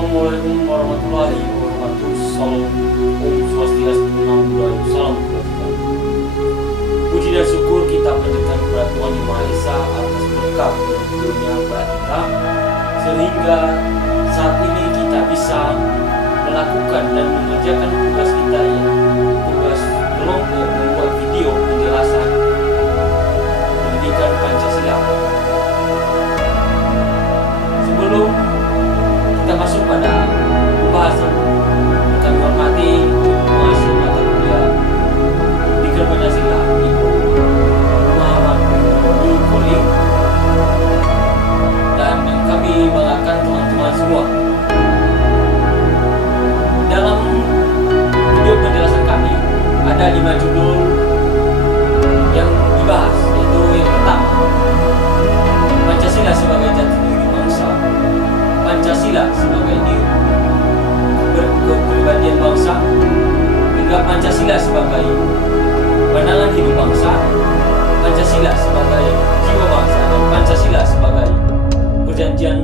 Assalamualaikum warahmatullahi wabarakatuh. Salam Om Swastiastu, Namo Buddhaya, salam kebajikan. Puji dan syukur kita panjatkan kepada Tuhan Yang Maha Esa atas berkat dan dunia kepada kita, sehingga saat ini kita bisa melakukan dan mengerjakan tugas kita, yang tugas kelompok membuat video penjelasan pendidikan Pancasila. Sebelum kita masuk pada pembahasan, kami hormati penguasa mata kuliah pendidikan Pancasila, Ibu Muhammad Nurul Kolim, dan yang kami banggakan teman-teman semua. Dalam video penjelasan kami ada 5 judul yang dibahas, yaitu yang pertama, Pancasila sebagai jati diri bangsa, Pancasila sebagai kepribadian bangsa, hingga Pancasila sebagai pandangan hidup bangsa, Pancasila sebagai jiwa bangsa, dan Pancasila sebagai perjanjian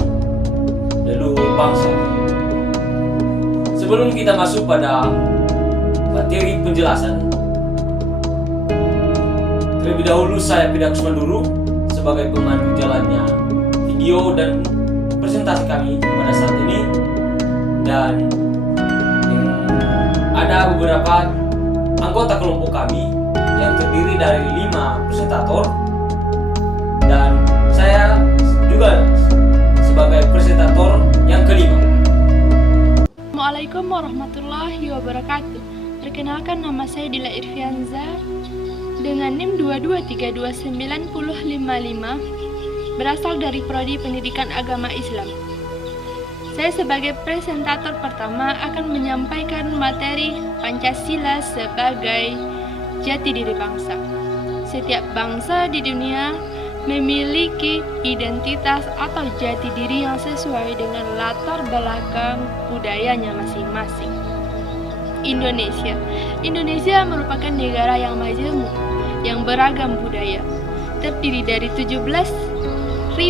leluhur bangsa. Sebelum kita masuk pada materi penjelasan, terlebih dahulu saya Pidak Kusmanduru sebagai pemandu jalannya video dan presentasi kami pada saat ini, dan ada beberapa anggota kelompok kami yang terdiri dari 5 presentator, dan saya juga sebagai presentator yang kelima. Assalamualaikum warahmatullahi wabarakatuh. Perkenalkan, nama saya Dila Irfianza dengan NIM 2232955, berasal dari Prodi Pendidikan Agama Islam. Saya sebagai presentator pertama akan menyampaikan materi Pancasila sebagai jati diri bangsa. Setiap bangsa di dunia memiliki identitas atau jati diri yang sesuai dengan latar belakang budayanya masing-masing. Indonesia merupakan negara yang majemuk, yang beragam budaya, terdiri dari 17.504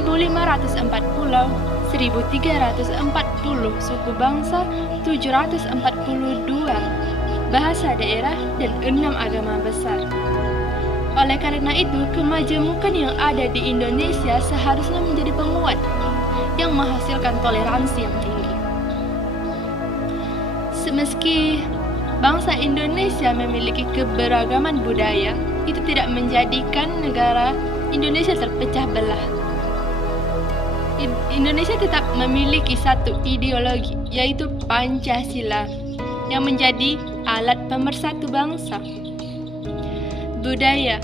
pulau, 1.340 suku bangsa, 742 bahasa daerah, dan 6 agama besar. Oleh karena itu, kemajemukan yang ada di Indonesia seharusnya menjadi penguat yang menghasilkan toleransi yang tinggi. Semeski bangsa Indonesia memiliki keberagaman budaya, itu tidak menjadikan negara Indonesia terpecah belah. Indonesia tetap memiliki satu ideologi, yaitu Pancasila, yang menjadi alat pemersatu bangsa. Budaya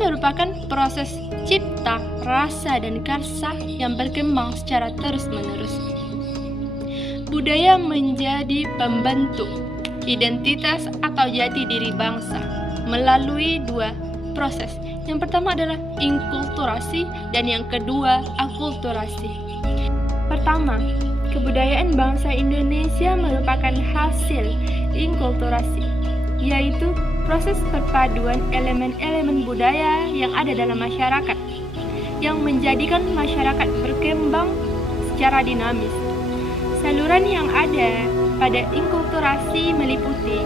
merupakan proses cipta, rasa, dan karsa yang berkembang secara terus-menerus. Budaya menjadi pembentuk identitas atau jati diri bangsa melalui 2 proses. Yang pertama adalah inkulturasi, dan yang kedua akulturasi. Pertama, kebudayaan bangsa Indonesia merupakan hasil inkulturasi, yaitu proses perpaduan elemen-elemen budaya yang ada dalam masyarakat, yang menjadikan masyarakat berkembang secara dinamis. Saluran yang ada pada inkulturasi meliputi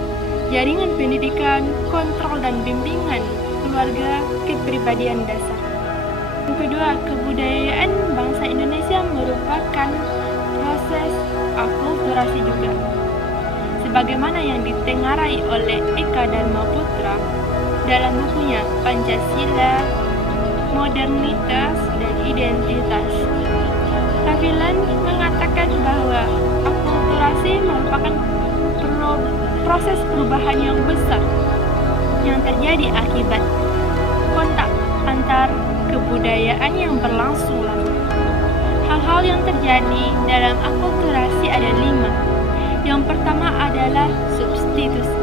jaringan pendidikan, kontrol dan bimbingan keluarga, kepribadian dasar. Yang kedua, kebudayaan bangsa Indonesia merupakan proses akulturasi juga, sebagaimana yang ditengarai oleh Eka Dharmaputra dalam bukunya Pancasila, Modernitas dan Identitas. Kafilan mengatakan bahwa akulturasi merupakan proses perubahan yang besar yang terjadi akibat kontak antar kebudayaan yang berlangsung lama. Hal-hal yang terjadi dalam akulturasi ada 5. Yang pertama adalah substitusi,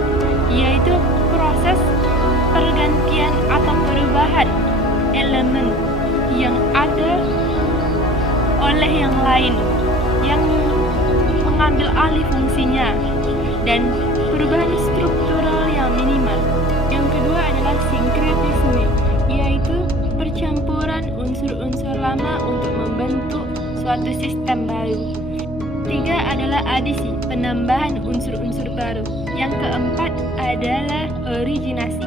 yaitu proses pergantian atau perubahan elemen yang ada oleh yang lain yang mengambil alih fungsinya, dan perubahan struktural yang minimal. Yang kedua adalah sinkretisme, yaitu percampuran unsur-unsur lama untuk membentuk suatu sistem baru. ketiga adalah adisi, penambahan unsur-unsur baru. Yang keempat adalah originasi,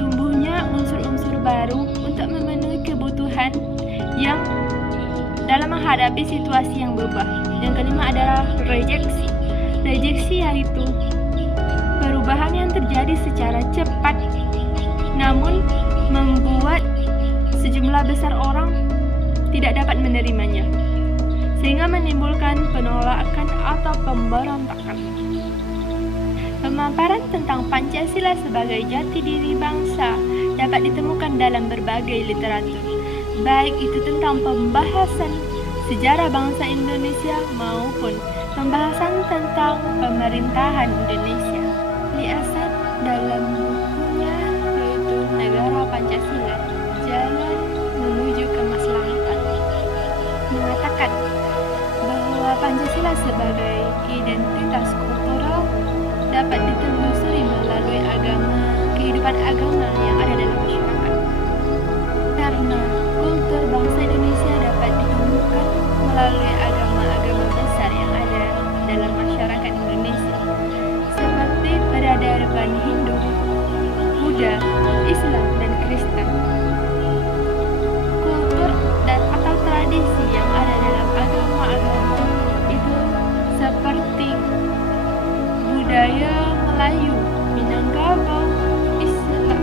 tumbuhnya unsur-unsur baru untuk memenuhi kebutuhan yang dalam menghadapi situasi yang berubah. Yang kelima adalah rejeksi. Rejeksi yaitu perubahan yang terjadi secara cepat namun membuat sejumlah besar orang tidak dapat menerimanya, sehingga menimbulkan penolakan atau pemberontakan. Pemaparan tentang Pancasila sebagai jati diri bangsa dapat ditemukan dalam berbagai literatur, baik itu tentang pembahasan sejarah bangsa Indonesia maupun pembahasan tentang pemerintahan Indonesia. Ali Asad dalam bukunya yaitu Negara Pancasila, Jalan Menuju Kemaslahatan mengatakan bahwa Pancasila sebagai identitas kultural dapat ditelusuri melalui kehidupan agama yang ada dalam masyarakat. Karena kultur bangsa Indonesia dapat ditemukan melalui agama-agama besar yang ada dalam masyarakat Indonesia, seperti peradaban Hindu, Buddha, Islam, dan Kristen. Kultur atau tradisi yang ada dalam agama-agama itu seperti budaya Melayu, Minangkabau, Islam,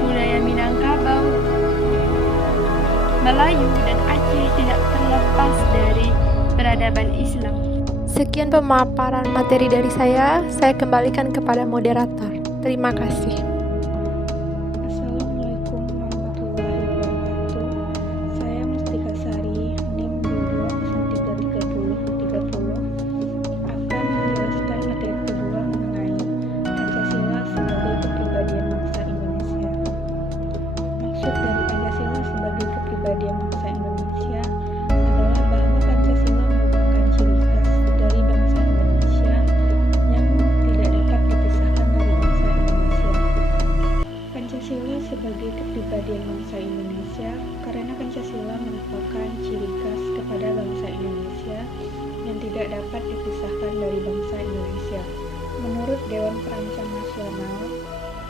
budaya Minangkabau, Melayu, dan Aceh tidak terlepas dari peradaban Islam. Sekian pemaparan materi dari saya kembalikan kepada moderator. Terima kasih. Assalamualaikum warahmatullahi wabarakatuh. Saya Mustika Sari, NIM 22033030 akan menjelaskan materi kedua mengenai Pancasila sebagai kepribadian bangsa Indonesia. Maksud dari Pancasila sebagai kepribadian bangsa Indonesia adalah bahwa Pancasila merupakan ciri khas dari bangsa Indonesia yang tidak dapat dipisahkan dari bangsa Indonesia. Pancasila sebagai kepribadian bangsa Indonesia karena Pancasila merupakan ciri khas kepada bangsa Indonesia yang tidak dapat dipisahkan dari bangsa Indonesia. Menurut Dewan Perancang Nasional,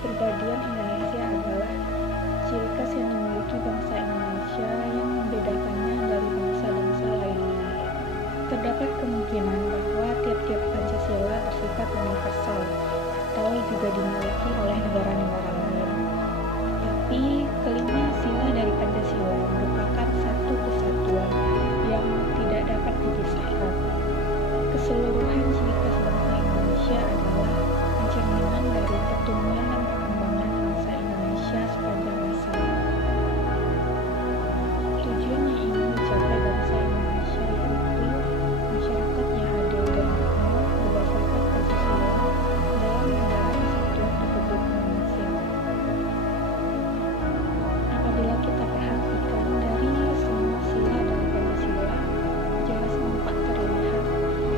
kepribadian Indonesia adalah ciri khas yang dimiliki bangsa Indonesia yang membedakannya dari bangsa-bangsa lainnya. Terdapat kemungkinan bahwa tiap-tiap Pancasila bersifat universal atau juga dimiliki oleh negara-negara lain. Tapi kelima sila dari Pancasila merupakan satu kesatuan yang tidak dapat dipisahkan. Keseluruhan ciri khas bangsa Indonesia adalah pencerminan dari pertumbuhan dan perkembangan bangsa Indonesia sepanjang masa. Tujuan yang ingin dicapai bangsa Indonesia yaitu masyarakat yang adil dan makmur berdasarkan Pancasila dalam negara kesatuan Republik Indonesia. Apabila kita perhatikan dari semua sila dari Pancasila, jelas nampak terlihat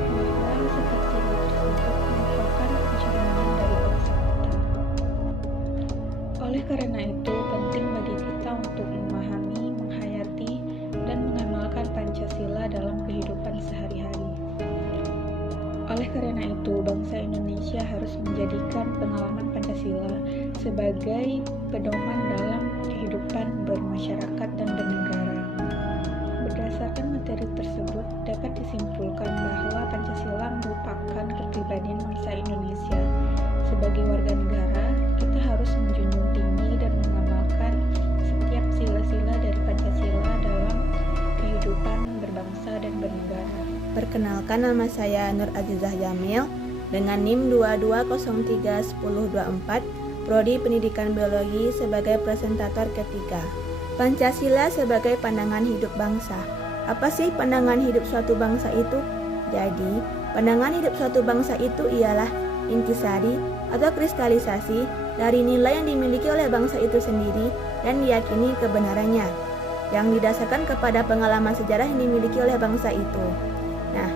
bahwa setiap sila tersebut merupakan pencerminan dari bangsa kita. Oleh karena itu, penting bagi kita untuk memahami, menghayati, dan mengamalkan Pancasila dalam kehidupan sehari-hari. Oleh karena itu, bangsa Indonesia harus menjadikan pengalaman Pancasila sebagai pedoman dalam kehidupan bermasyarakat dan bernegara. Berdasarkan materi tersebut, dapat disimpulkan bahwa Pancasila merupakan kepribadian bangsa Indonesia. Sebagai warga negara, kita harus menjunjung tinggi dan mengamalkan setiap sila-sila dari Pancasila dalam kehidupan berbangsa dan bernegara. Perkenalkan, nama saya Nur Azizah Jamil dengan NIM 22031024, Prodi Pendidikan Biologi sebagai presentator ketiga. Pancasila sebagai pandangan hidup bangsa. Apa sih pandangan hidup suatu bangsa itu? Jadi, pandangan hidup suatu bangsa itu ialah intisari atau kristalisasi dari nilai yang dimiliki oleh bangsa itu sendiri dan diyakini kebenarannya, yang didasarkan kepada pengalaman sejarah yang dimiliki oleh bangsa itu. Nah,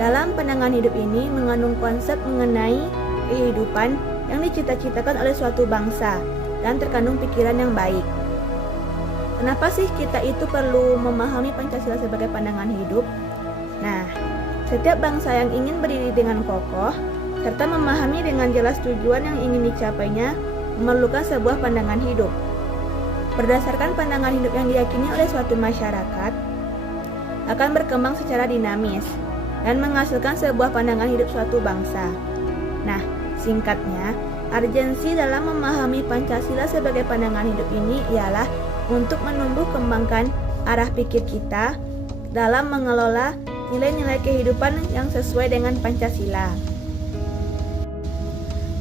dalam pandangan hidup ini mengandung konsep mengenai kehidupan yang dicita-citakan oleh suatu bangsa dan terkandung pikiran yang baik. Kenapa sih kita itu perlu memahami Pancasila sebagai pandangan hidup? Nah, setiap bangsa yang ingin berdiri dengan kokoh serta memahami dengan jelas tujuan yang ingin dicapainya memerlukan sebuah pandangan hidup. Berdasarkan pandangan hidup yang diyakini oleh suatu masyarakat akan berkembang secara dinamis dan menghasilkan sebuah pandangan hidup suatu bangsa. Nah, singkatnya, urgensi dalam memahami Pancasila sebagai pandangan hidup ini ialah untuk menumbuh kembangkan arah pikir kita dalam mengelola nilai-nilai kehidupan yang sesuai dengan Pancasila.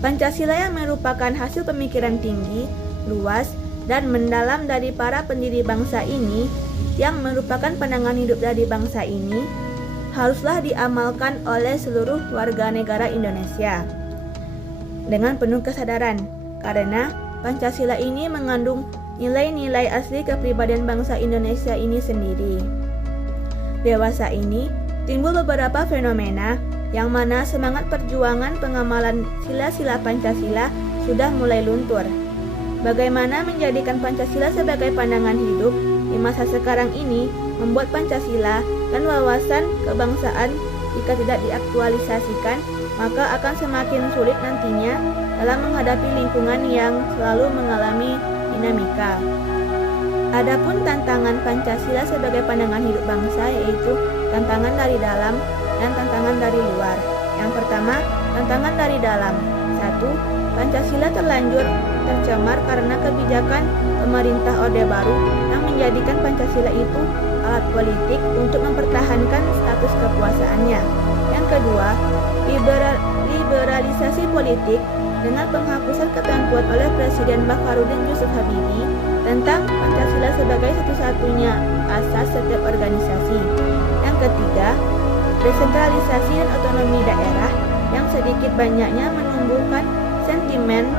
Pancasila yang merupakan hasil pemikiran tinggi, luas, dan mendalam dari para pendiri bangsa ini, yang merupakan pandangan hidup dari bangsa ini, haruslah diamalkan oleh seluruh warga negara Indonesia dengan penuh kesadaran, karena Pancasila ini mengandung nilai-nilai asli kepribadian bangsa Indonesia ini sendiri. Dewasa ini timbul beberapa fenomena yang mana semangat perjuangan pengamalan sila-sila Pancasila sudah mulai luntur. Bagaimana menjadikan Pancasila sebagai pandangan hidup di masa sekarang ini membuat Pancasila dan wawasan kebangsaan jika tidak diaktualisasikan, maka akan semakin sulit nantinya dalam menghadapi lingkungan yang selalu mengalami dinamika. Adapun tantangan Pancasila sebagai pandangan hidup bangsa yaitu tantangan dari dalam dan tantangan dari luar. Yang pertama, tantangan dari dalam. 1. Pancasila terlanjur tercemar karena kebijakan pemerintah Orde Baru yang menjadikan Pancasila itu alat politik untuk mempertahankan status kekuasaannya. Yang kedua, liberalisasi politik dengan penghapusan ketentuan oleh Presiden Baharudin Yusuf Habibie tentang Pancasila sebagai satu-satunya asas setiap organisasi. Yang ketiga, desentralisasi dan otonomi daerah yang sedikit banyaknya menumbuhkan sentimen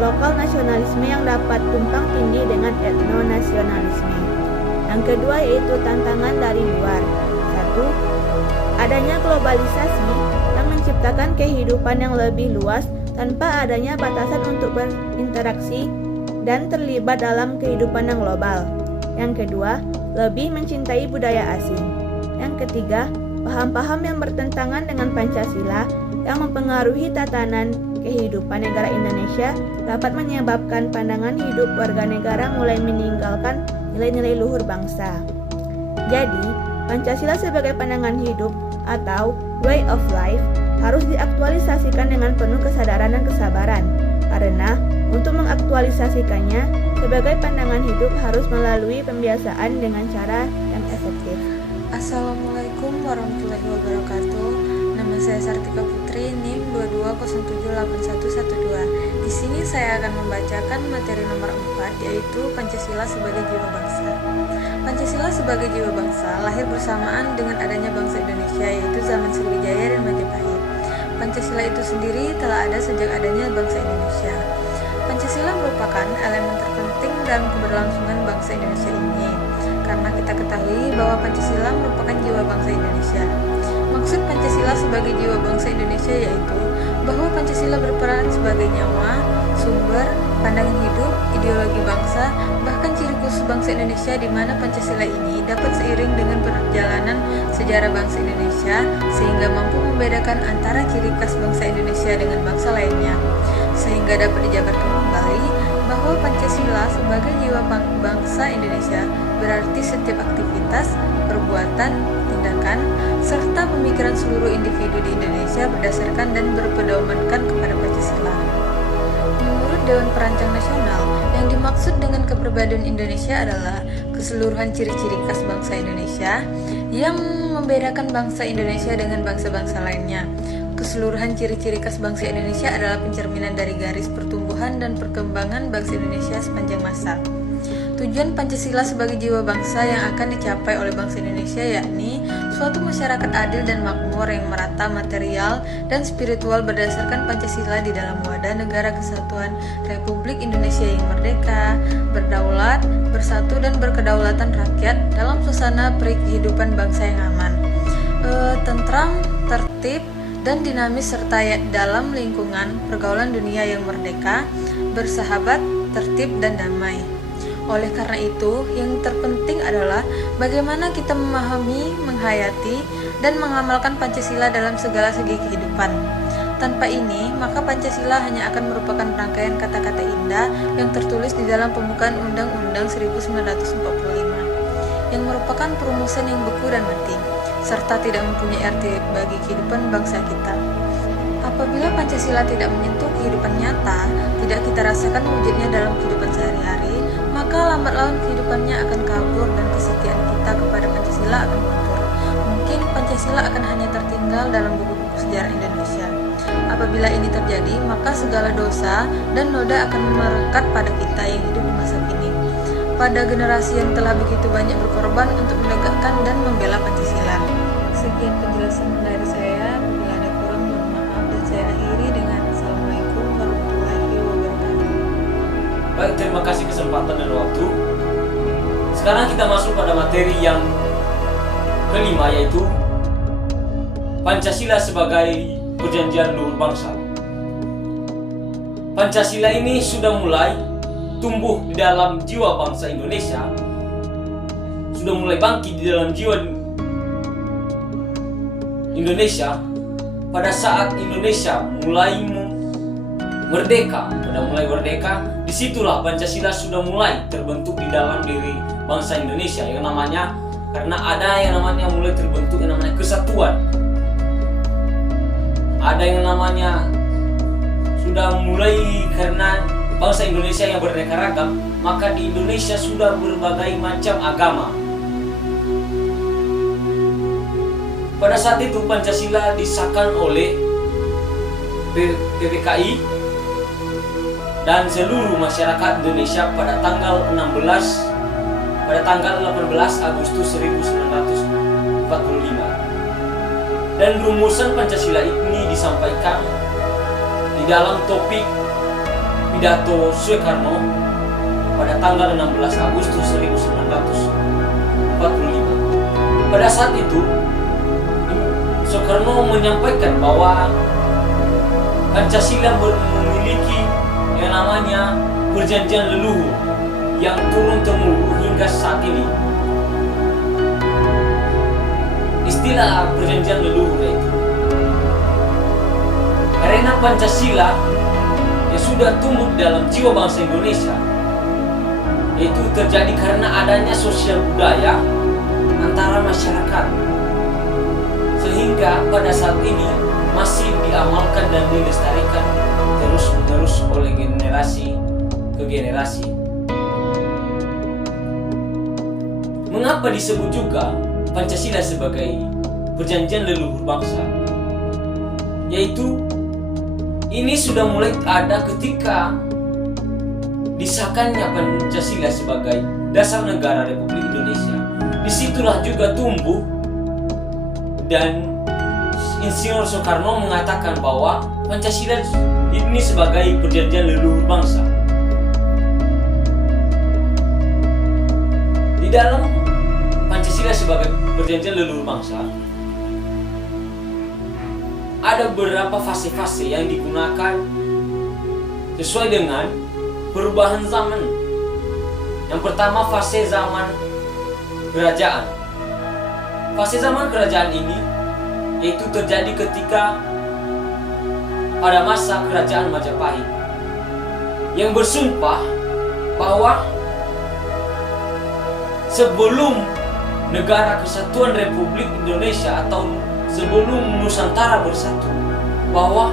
lokal nasionalisme yang dapat tumpang tindih dengan etnonasionalisme. Yang kedua yaitu tantangan dari luar. 1. Adanya globalisasi yang menciptakan kehidupan yang lebih luas tanpa adanya batasan untuk berinteraksi dan terlibat dalam kehidupan yang global. Yang kedua, lebih mencintai budaya asing. Yang ketiga, paham-paham yang bertentangan dengan Pancasila yang mempengaruhi tatanan kehidupan negara Indonesia dapat menyebabkan pandangan hidup warga negara mulai meninggalkan nilai-nilai luhur bangsa. Jadi, Pancasila sebagai pandangan hidup atau way of life harus diaktualisasikan dengan penuh kesadaran dan kesabaran, karena untuk mengaktualisasikannya sebagai pandangan hidup harus melalui pembiasaan dengan cara yang efektif. Assalamualaikum warahmatullahi wabarakatuh. Nama saya Sartika Putri, NIM 22078112. Di sini saya akan membacakan materi nomor 4, yaitu Pancasila sebagai jiwa bangsa. Pancasila sebagai jiwa bangsa lahir bersamaan dengan adanya bangsa Indonesia, yaitu zaman Sriwijaya dan Majapahit. Pancasila itu sendiri telah ada sejak adanya bangsa Indonesia. Pancasila merupakan elemen terpenting dalam keberlangsungan bangsa Indonesia ini, karena kita ketahui bahwa Pancasila merupakan jiwa bangsa Indonesia. Maksud Pancasila sebagai jiwa bangsa Indonesia yaitu bahwa Pancasila berperan sebagai nyawa, sumber, pandangan hidup, ideologi bangsa, bahkan ciri khusus bangsa Indonesia, di mana Pancasila ini dapat seiring dengan perjalanan sejarah bangsa Indonesia sehingga mampu membedakan antara ciri khas bangsa Indonesia dengan bangsa lainnya, sehingga dapat dijabarkan kembali bahwa Pancasila sebagai jiwa bangsa Indonesia berarti setiap aktivitas, perbuatan, tindakan, serta pemikiran seluruh individu di Indonesia berdasarkan dan berpedomankan kepada Pancasila. Menurut Dewan Perancang Nasional, yang dimaksud dengan kepribadian Indonesia adalah keseluruhan ciri-ciri khas bangsa Indonesia yang membedakan bangsa Indonesia dengan bangsa-bangsa lainnya. Keseluruhan ciri-ciri khas bangsa Indonesia adalah pencerminan dari garis pertumbuhan dan perkembangan bangsa Indonesia sepanjang masa. Tujuan Pancasila sebagai jiwa bangsa yang akan dicapai oleh bangsa Indonesia yakni suatu masyarakat adil dan makmur yang merata material dan spiritual berdasarkan Pancasila di dalam wadah negara kesatuan Republik Indonesia yang merdeka, berdaulat, bersatu dan berkedaulatan rakyat dalam suasana kehidupan bangsa yang aman, tentram, tertib, dan dinamis serta dalam lingkungan pergaulan dunia yang merdeka, bersahabat, tertib, dan damai. Oleh karena itu, yang terpenting adalah bagaimana kita memahami, menghayati, dan mengamalkan Pancasila dalam segala segi kehidupan. Tanpa ini, maka Pancasila hanya akan merupakan rangkaian kata-kata indah yang tertulis di dalam pembukaan Undang-Undang 1945, yang merupakan perumusan yang beku dan mati, serta tidak mempunyai arti bagi kehidupan bangsa kita. Apabila Pancasila tidak menyentuh kehidupan nyata, tidak kita rasakan wujudnya dalam kehidupan sehari-hari, maka lambat laun kehidupannya akan kabur dan kesetiaan kita kepada Pancasila akan luntur. Mungkin Pancasila akan hanya tertinggal dalam buku-buku sejarah Indonesia. Apabila ini terjadi, maka segala dosa dan noda akan melekat pada kita yang hidup di masa kini, pada generasi yang telah begitu banyak berkorban untuk menegakkan dan membela Pancasila. Sekian penjelasan dari saya. Bila ada kurang, mohon maaf, dan saya akhiri dengan Assalamualaikum warahmatullahi wabarakatuh. Baik, terima kasih kesempatan dan waktu. Sekarang kita masuk pada materi yang kelima, yaitu Pancasila sebagai perjanjian luhur bangsa. Pancasila ini sudah mulai tumbuh di dalam jiwa bangsa Indonesia, sudah mulai bangkit di dalam jiwa Indonesia pada saat Indonesia mulai merdeka. Disitulah Pancasila sudah mulai terbentuk di dalam diri bangsa Indonesia, yang namanya, karena ada yang namanya mulai terbentuk yang namanya kesatuan. Ada yang namanya sudah mulai, karena bangsa Indonesia yang beraneka ragam, maka di Indonesia sudah berbagai macam agama. Pada saat itu Pancasila disahkan oleh PPKI dan seluruh masyarakat Indonesia pada tanggal 18 Agustus 1945. Dan rumusan Pancasila ini disampaikan di dalam topik pidato Soekarno pada tanggal 16 Agustus 1945. Pada saat itu, Soekarno menyampaikan bahwa Pancasila memiliki yang namanya perjanjian leluhur yang turun-temurun hingga saat ini. Istilah perjanjian leluhur itu karena Pancasila yang sudah tumbuh dalam jiwa bangsa Indonesia, itu terjadi karena adanya sosial budaya antara masyarakat, sehingga pada saat ini masih diamalkan dan dilestarikan terus-menerus oleh generasi ke generasi. Mengapa disebut juga Pancasila sebagai perjanjian leluhur bangsa? Yaitu ini sudah mulai ada ketika disahkannya Pancasila sebagai dasar negara Republik Indonesia. Disitulah juga tumbuh, dan Insinyur Soekarno mengatakan bahwa Pancasila ini sebagai perjanjian leluhur bangsa. Di dalam Pancasila sebagai perjanjian leluhur bangsa, ada beberapa fase-fase yang digunakan sesuai dengan perubahan zaman. Yang pertama, fase zaman kerajaan. Fase zaman kerajaan ini yaitu terjadi ketika pada masa kerajaan Majapahit, yang bersumpah bahwa sebelum negara kesatuan Republik Indonesia atau sebelum Nusantara bersatu, bahwa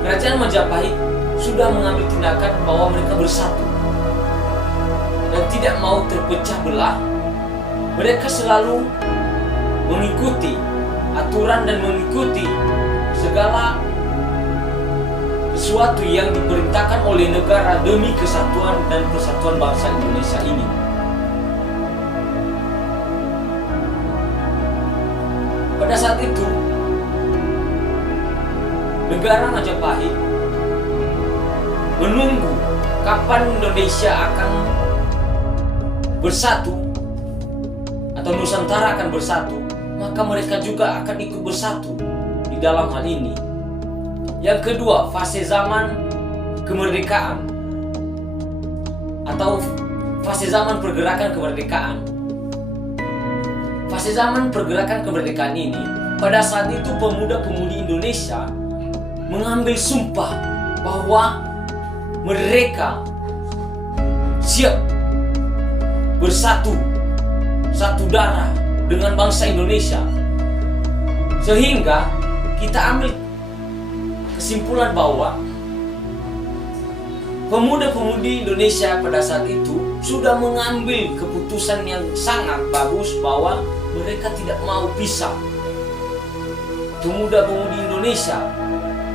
kerajaan Majapahit sudah mengambil tindakan bahwa mereka bersatu dan tidak mau terpecah belah. Mereka selalu mengikuti aturan dan mengikuti segala sesuatu yang diperintahkan oleh negara demi kesatuan dan persatuan bangsa Indonesia ini. Pada saat itu, negara Majapahit menunggu kapan Indonesia akan bersatu atau Nusantara akan bersatu, maka mereka juga akan ikut bersatu di dalam hal ini. Yang kedua, fase zaman kemerdekaan. atau fase zaman pergerakan kemerdekaan. Fase zaman pergerakan kemerdekaan ini, pada saat itu pemuda-pemudi Indonesia mengambil sumpah bahwa mereka siap bersatu, satu darah dengan bangsa Indonesia. Sehingga kita ambil kesimpulan bahwa pemuda-pemudi Indonesia pada saat itu sudah mengambil keputusan yang sangat bagus bahwa mereka tidak mau pisah. Pemuda-pemudi Indonesia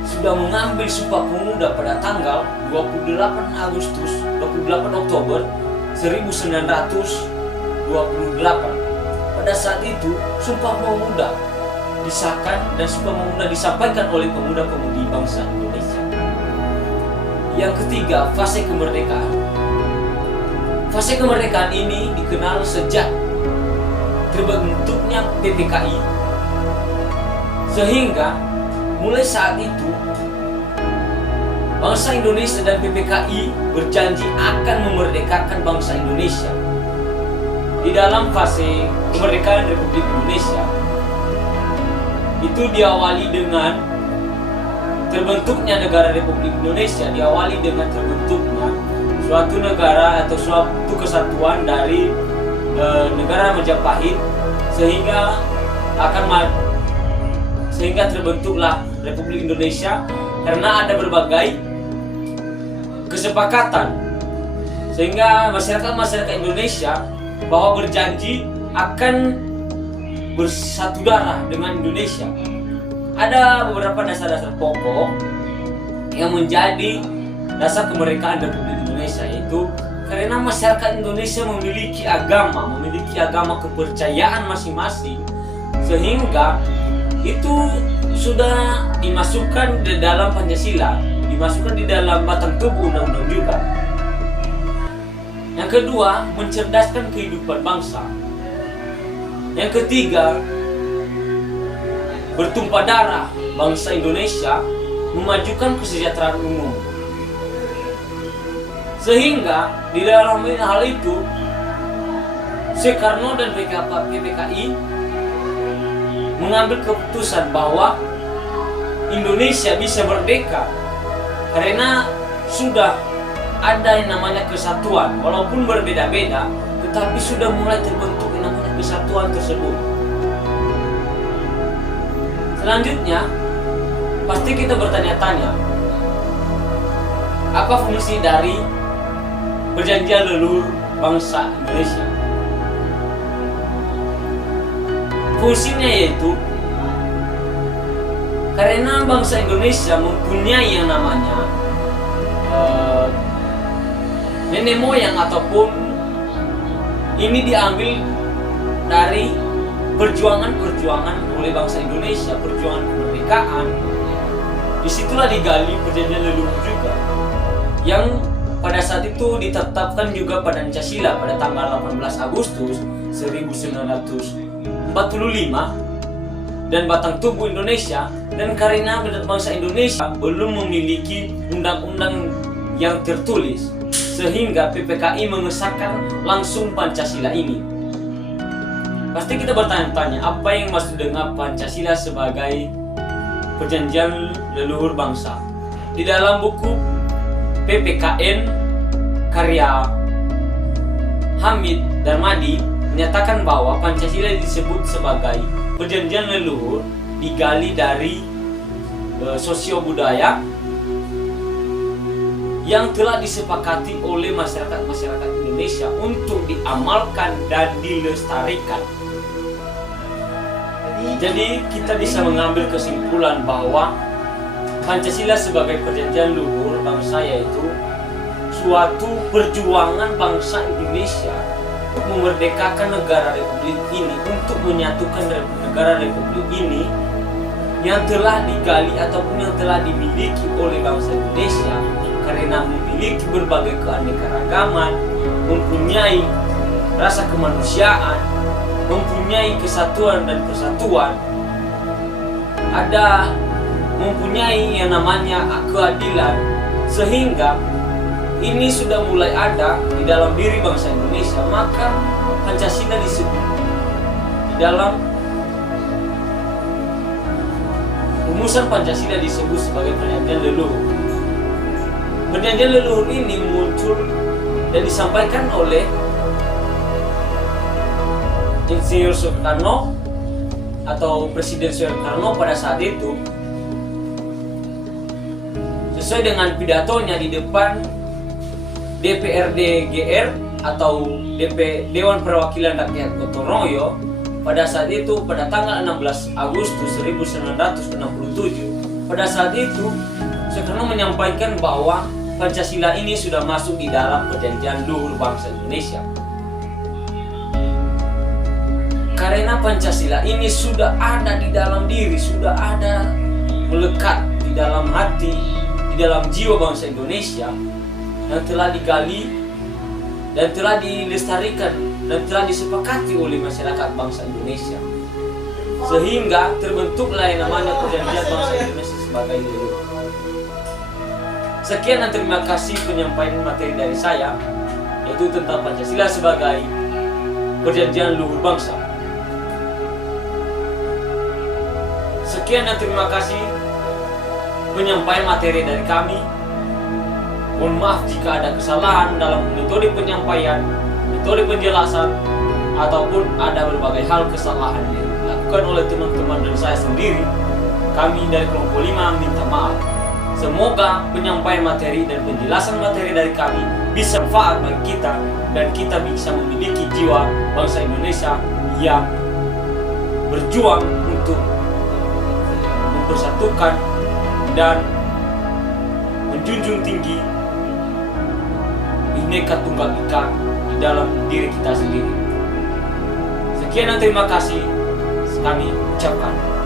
sudah mengambil Sumpah Pemuda pada tanggal 28 Oktober 1928. Pada saat itu Sumpah Pemuda disahkan dan Sumpah Pemuda disampaikan oleh pemuda-pemudi bangsa Indonesia. Yang ketiga, fase kemerdekaan. Fase kemerdekaan ini dikenal sejak terbentuknya PPKI, sehingga mulai saat itu bangsa Indonesia dan PPKI berjanji akan memerdekakan bangsa Indonesia. Di dalam fase kemerdekaan Republik Indonesia itu diawali dengan terbentuknya negara Republik Indonesia, diawali dengan terbentuknya suatu negara atau suatu kesatuan dari negara Majapahit, sehingga terbentuklah Republik Indonesia karena ada berbagai kesepakatan, sehingga masyarakat Indonesia bahwa berjanji akan bersatu darah dengan Indonesia. Ada beberapa dasar-dasar pokok yang menjadi dasar kemerdekaan Republik Indonesia, yaitu karena masyarakat Indonesia memiliki agama kepercayaan masing-masing, sehingga itu sudah dimasukkan di dalam Pancasila, dimasukkan di dalam batang tubuh undang-undang juga. Yang kedua, mencerdaskan kehidupan bangsa. Yang ketiga, bertumpah darah bangsa Indonesia, memajukan kesejahteraan umum. Sehingga di dalam hal itu Soekarno dan PPKI mengambil keputusan bahwa Indonesia bisa merdeka karena sudah ada yang namanya kesatuan, walaupun berbeda-beda, tetapi sudah mulai terbentuk yang namanya kesatuan tersebut. Selanjutnya, pasti kita bertanya-tanya, apa fungsi dari perjanjian leluhur bangsa Indonesia? Fungsinya yaitu karena bangsa Indonesia mempunyai yang namanya nenek moyang, ataupun ini diambil dari perjuangan oleh bangsa Indonesia, perjuangan kemerdekaan. Disitulah digali perjanjian leluhur juga, yang pada saat itu ditetapkan juga pada Pancasila pada tanggal 18 Agustus 1945 dan batang tubuh Indonesia. Dan karena bangsa Indonesia belum memiliki undang-undang yang tertulis, sehingga PPKI mengesahkan langsung Pancasila ini. Pasti kita bertanya-tanya, apa yang maksud dengan Pancasila sebagai perjanjian leluhur bangsa? Di dalam buku PPKN karya Hamid Darmadi menyatakan bahwa Pancasila disebut sebagai perjanjian leluhur digali dari sosio budaya yang telah disepakati oleh masyarakat Indonesia untuk diamalkan dan dilestarikan. Jadi kita bisa mengambil kesimpulan bahwa Pancasila sebagai perjanjian luhur bangsa yaitu suatu perjuangan bangsa Indonesia untuk memerdekakan negara Republik ini, untuk menyatukan negara Republik ini yang telah digali ataupun yang telah dimiliki oleh bangsa Indonesia karena memiliki berbagai keanekaragaman, mempunyai rasa kemanusiaan, mempunyai kesatuan dan persatuan, mempunyai yang namanya keadilan, sehingga ini sudah mulai ada di dalam diri bangsa Indonesia, maka Pancasila disebut di dalam rumusan Pancasila disebut sebagai perjanjian leluhur. Perjanjian leluhur ini muncul dan disampaikan oleh Insinyur Soekarno atau Presiden Soekarno pada saat itu, sesuai dengan pidatonya di depan DPRD GR atau Dewan Perwakilan Rakyat Gotong Royong pada saat itu, pada tanggal 16 Agustus 1967. Pada saat itu Soekarno menyampaikan bahwa Pancasila ini sudah masuk di dalam perjanjian luhur bangsa Indonesia. Karena Pancasila ini sudah ada di dalam diri, sudah ada melekat di dalam hati, di dalam jiwa bangsa Indonesia, yang telah digali dan telah dilestarikan dan telah disepakati oleh masyarakat bangsa Indonesia, sehingga terbentuklah yang namanya perjanjian bangsa Indonesia sebagai leluhur. Sekian dan terima kasih penyampaian materi dari saya, yaitu tentang Pancasila sebagai perjanjian luhur bangsa. Sekian dan terima kasih penyampaian materi dari kami. Mohon maaf jika ada kesalahan dalam metode penyampaian, metode penjelasan, ataupun ada berbagai hal kesalahan yang dilakukan oleh teman-teman dan saya sendiri. Kami dari kelompok 5 minta maaf. Semoga penyampaian materi dan penjelasan materi dari kami bisa bermanfaat bagi kita dan kita bisa memiliki jiwa bangsa Indonesia yang berjuang untuk mempersatukan dan menjunjung tinggi Bhinneka Tunggal Ika di dalam diri kita sendiri. Sekian dan terima kasih kami ucapkan.